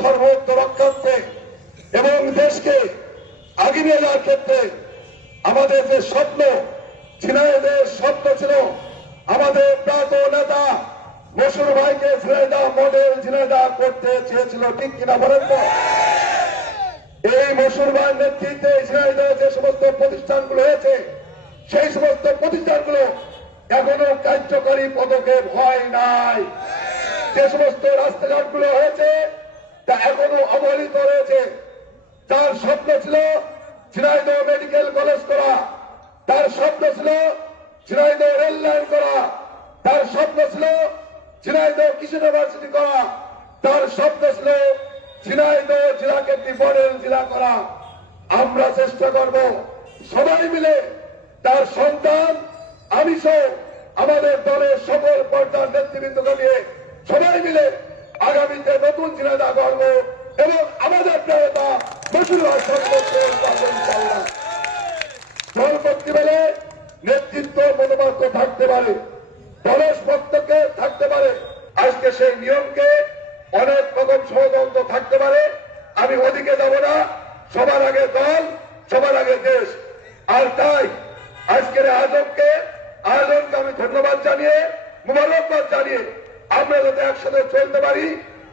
সর্বোচ্চ রক্ষার্থে এবং দেশকে আগে নিয়ে যাওয়ার ক্ষেত্রে আমাদের যে স্বপ্ন, ঝিনাইদহের স্বপ্ন ছিল আমাদের প্রাক্তন নেতা মশিউর ভাইকে ঝিনাইদহ মডেল ঝিনাইদহ করতে চেয়েছিল, ঠিক কিনা বলেন তো? এই মশিউর ভাইয়ের নেতৃত্বে ঝিনাইদহে যে সমস্ত প্রতিষ্ঠানগুলো হয়েছে সেই সমস্ত প্রতিষ্ঠানগুলো এখনো কার্যকরী পদক্ষেপ হয় নাই। যে সমস্ত রাস্তাঘাটগুলো হয়েছে তা এখনো অবহেলিত রয়েছে। তার স্বপ্ন ছিল ঝিনাইদহ মেডিকেল কলেজ করা, তার স্বপ্ন ছিল ঝিনাইদহ রেল লাইন করা, তার স্বপ্ন ছিল ঝিনাইদহ কৃষি ইউনিভার্সিটি করা, তার স্বপ্ন ছিল ঝিনাইদহ জেলাকে একটি মডেল জেলা করা। আমরা চেষ্টা করব সবাই মিলে, তার সন্তান আমি সহ আমাদের দলের সকল পর্যায়ের নেতৃবৃন্দকে নিয়ে সবাই মিলে আগামীতে নতুন ঝিনাইদহ গড়ব এবং আমাদের নেতা মশিউর ভাই দলপন্থী বলে নেতৃত্ব মনোমাত্র থাকতে পারে, দলের প্রত্যেকে থাকতে পারে। আজকে সেই নিয়মকে অনেক রকম ষড়যন্ত্র থাকতে পারে, আমি ওদিকে যাব না। সবার আগে দল, সবার আগে দেশ। আর তাই আজকের আয়োজনকে আমি ধন্যবাদ জানিয়ে মুবারকবাদ জানিয়ে আমরা যাতে একসাথে চলতে পারি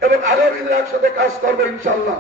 এবং আগামী দিনে একসাথে কাজ করবো ইনশাল্লাহ।